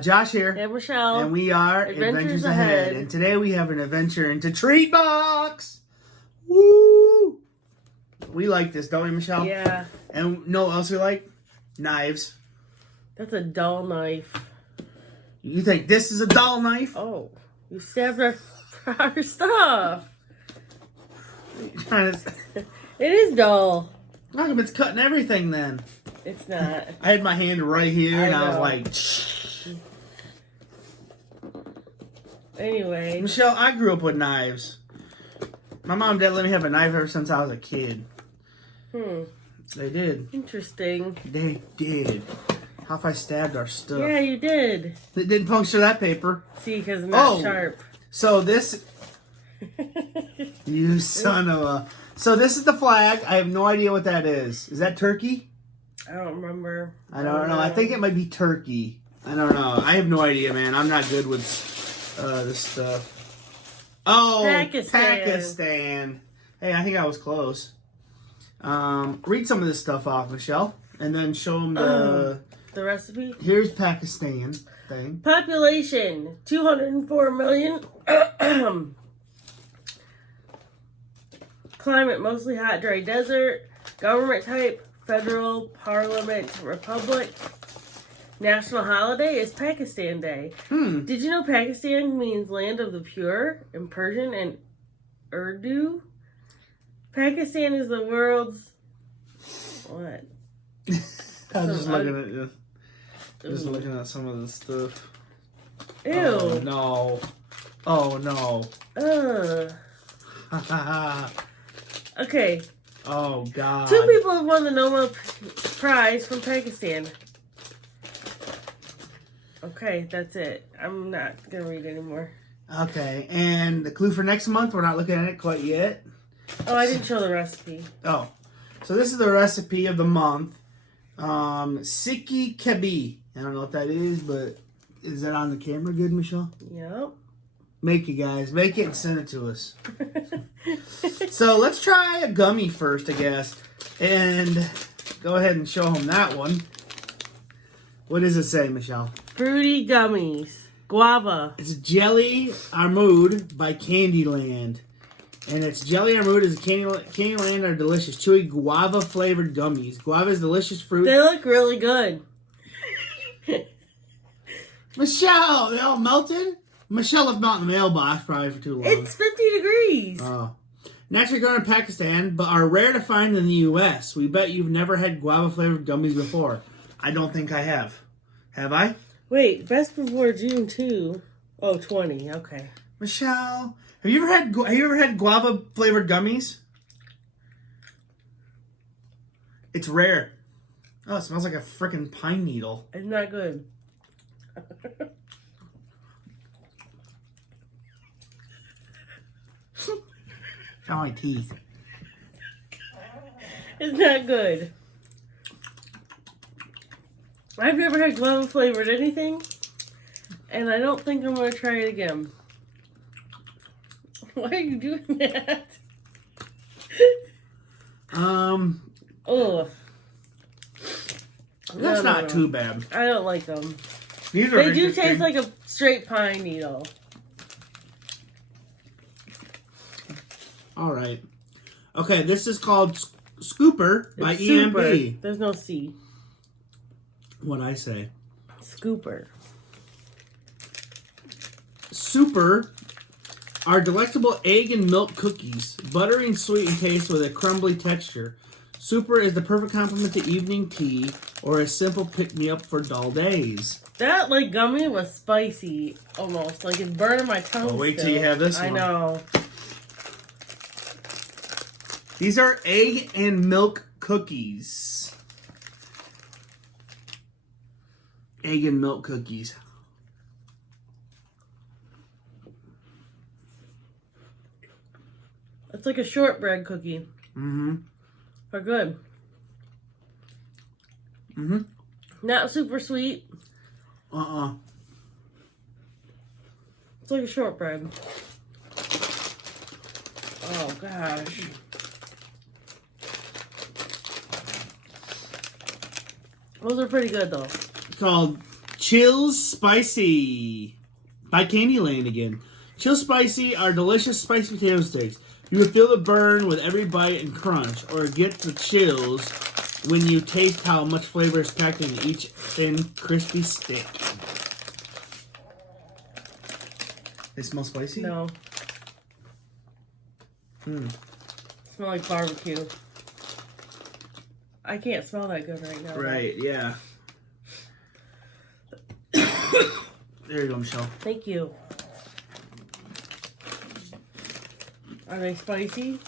Josh here. And Michelle. And we are Adventures Ahead. And today we have an adventure into Treat Box. Woo! We like this, don't we, Michelle? Yeah. And know what else we like? Knives. That's a dull knife. You think this is a dull knife? Oh, you stabbed our stuff. It It is dull. How come it's cutting everything then? It's not. I had my hand right here and I was like... Anyway. Michelle, I grew up with knives. My mom and dad let me have a knife ever since I was a kid. They did. Interesting. They did. How if I stabbed our stuff? Yeah, you did. It didn't puncture that paper. See, because it's not sharp. So this... You son of a... So this is the flag. I have no idea what that is. Is that turkey? I don't remember. I don't know. I think it might be turkey. I don't know. I have no idea, man. I'm not good with this stuff. Oh, Pakistan. Hey, I think I was close. Read some of this stuff off, Michelle, and then show them the recipe. Here's Pakistan thing. Population 204 million. Climate mostly hot, dry desert. Government type federal, parliament, republic. National holiday is Pakistan Day. Did you know Pakistan means land of the pure in Persian and Urdu? Pakistan is the world's... What? I'm just looking at you. Just looking at some of this stuff. Ew. Oh, no. Oh, no. Okay. Oh, God. 2 people have won the Nobel Prize from Pakistan. Okay, that's it. I'm not going to read anymore. Okay, and the clue for next month, we're not looking at it quite yet. Oh, I didn't show the recipe. Oh, so this is the recipe of the month. Sikki Kebi. I don't know what that is, but is that on the camera good, Michelle? Yep. Make it, guys. Make it and send it to us. So let's try a gummy first, I guess. And go ahead and show them that one. What does it say, Michelle? Fruity gummies. Guava. It's Jelly Armood by Candyland. And it's Jelly Armood is Candyland are delicious, chewy guava-flavored gummies. Guava is delicious fruit. They look really good. Michelle, they all melted? Michelle left them out in the mailbox probably for too long. It's 50 degrees. Oh. Naturally grown in Pakistan, but are rare to find in the U.S. We bet you've never had guava-flavored gummies before. I don't think I have. Have I? Wait, best before June 2. Oh, 20. Okay. Michelle, have you ever had guava-flavored gummies? It's rare. Oh, it smells like a freaking pine needle. It's not good. Got my teeth. It's not good. I've never had guava flavored anything, and I don't think I'm going to try it again. Why are you doing that? Oh. That's not too bad. I don't like them. They do taste like a straight pine needle. All right. Okay, this is called Scooper by EMB. There's no C. What'd I say? Scooper. Super are delectable egg and milk cookies, buttery and sweet in taste with a crumbly texture. Super is the perfect complement to evening tea or a simple pick-me-up for dull days. That, like, gummy was spicy, almost. Like, it's burning my tongue. Oh, wait till you have this one. I know. These are egg and milk cookies. Egg and milk cookies. It's like a shortbread cookie. Mm-hmm. They're good. Mm-hmm. Not super sweet. Uh-uh. It's like a shortbread. Oh, gosh. Those are pretty good, though. Called Chills Spicy by Candyland again. Chills Spicy are delicious spicy potato sticks. You will feel the burn with every bite and crunch, or get the chills when you taste how much flavor is packed in each thin, crispy stick. They smell spicy? No. Smell like barbecue. I can't smell that good right now. Right, yeah. There you go, Michelle. Thank you. Are they spicy?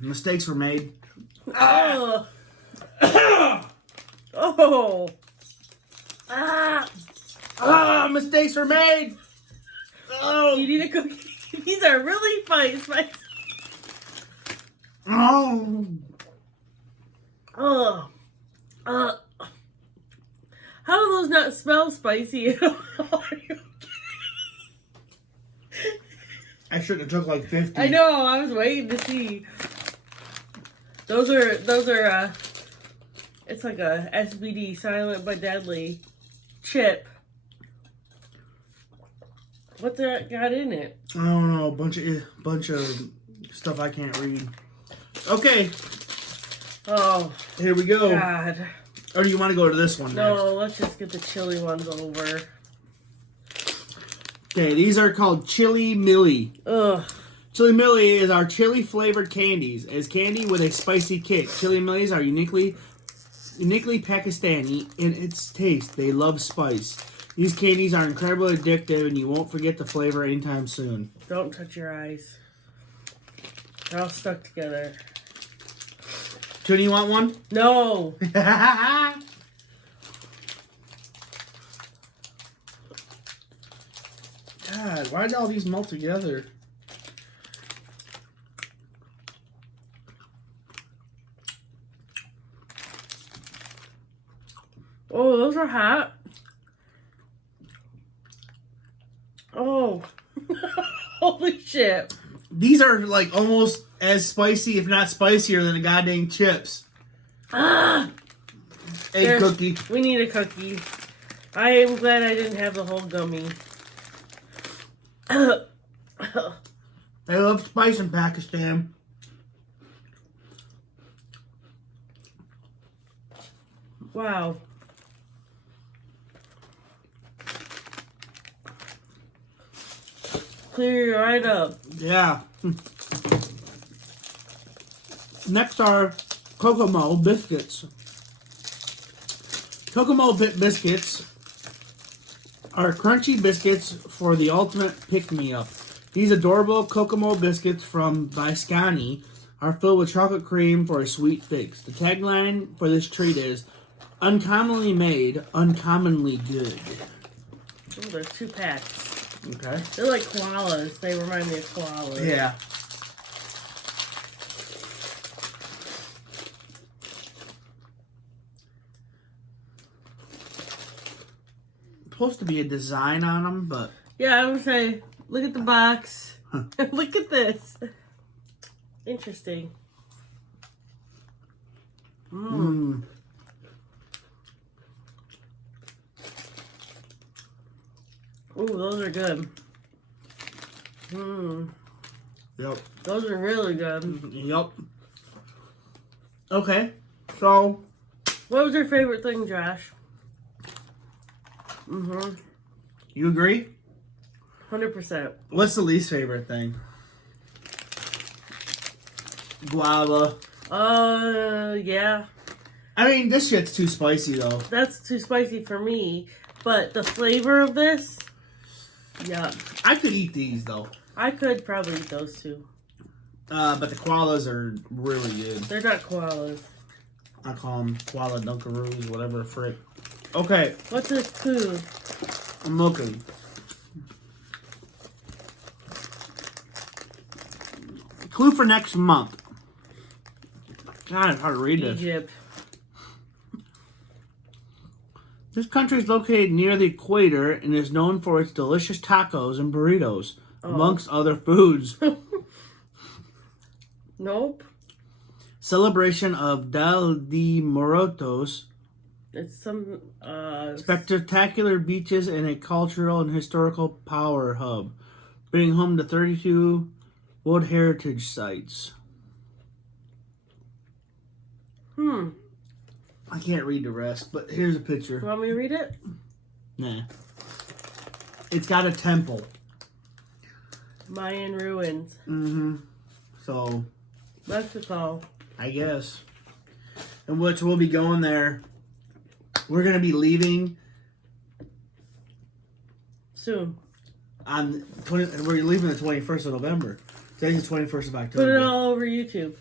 Mistakes were made. Oh. Oh. Mistakes were made. Oh. You need a cookie. These are really spicy. Oh. Oh. How do those not smell spicy at all? I shouldn't have took like 50. I know, I was waiting to see. Those are it's like a SBD, silent but deadly chip. What's that got in it? I don't know, bunch of stuff I can't read. Okay. Oh. Here we go. God. Or do you want to go to this one No, next? let's just get the chili ones over. Okay, these are called Chili Millie. Ugh. Chili Millie is our chili flavored candies. As candy with a spicy kick. Chili Millies are uniquely Pakistani in its taste. They love spice. These candies are incredibly addictive, and you won't forget the flavor anytime soon. Don't touch your eyes. They're all stuck together. Tony, you want one? No. God, why did all these melt together? Oh, those are hot. Oh. Holy shit. These are like almost as spicy, if not spicier, than the goddamn chips. Ah! Egg cookie. We need a cookie. I am glad I didn't have the whole gummy. They love spice in Pakistan. Wow. Clear right up. Yeah. Next are Kokomo biscuits. Kokomo biscuits are crunchy biscuits for the ultimate pick-me-up. These adorable Kokomo biscuits from Biscani are filled with chocolate cream for a sweet fix. The tagline for this treat is, uncommonly made, uncommonly good. Oh, there's 2 packs. Okay. They're like koalas. They remind me of koalas. Yeah. Supposed to be a design on them, but Yeah, I would say, look at the box. Look at this. Interesting. Mmm. Ooh, those are good. Mmm. Yep. Those are really good. Yep. Okay. So, What was your favorite thing, Josh? you agree? 100%. What's the least favorite thing? Guava. Yeah. I mean, this shit's too spicy, though. That's too spicy for me. But the flavor of this, yeah. I could eat these, though. I could probably eat those too. But the koalas are really good. They're not koalas. I call them koala dunkaroos, whatever frick. Okay, What's this clue? I'm looking. Clue for next month. God, it's hard to read this. Egypt. This country is located near the equator and is known for its delicious tacos and burritos, amongst other foods. Nope. celebration of Dal de Muertos. It's some Spectacular beaches and a cultural and historical power hub, bringing home to 32 World Heritage Sites. I can't read the rest, but here's a picture. Want me to read it? Nah. It's got a temple. Mayan ruins. So. Mexico. I guess. And which we'll be going there. We're going to be leaving. Soon. We're leaving the 21st of November. Today's the 21st of October. Put it all over YouTube.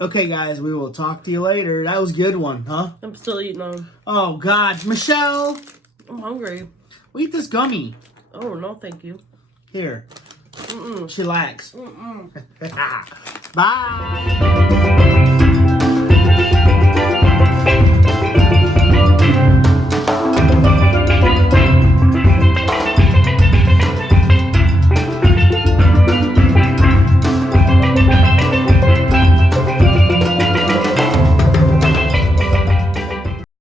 Okay, guys, we will talk to you later. That was a good one, huh? I'm still eating on. Oh, God. Michelle! I'm hungry. Well, eat this gummy. Oh, no, thank you. Here. Mm-mm. Chillax. Mm-mm. Bye!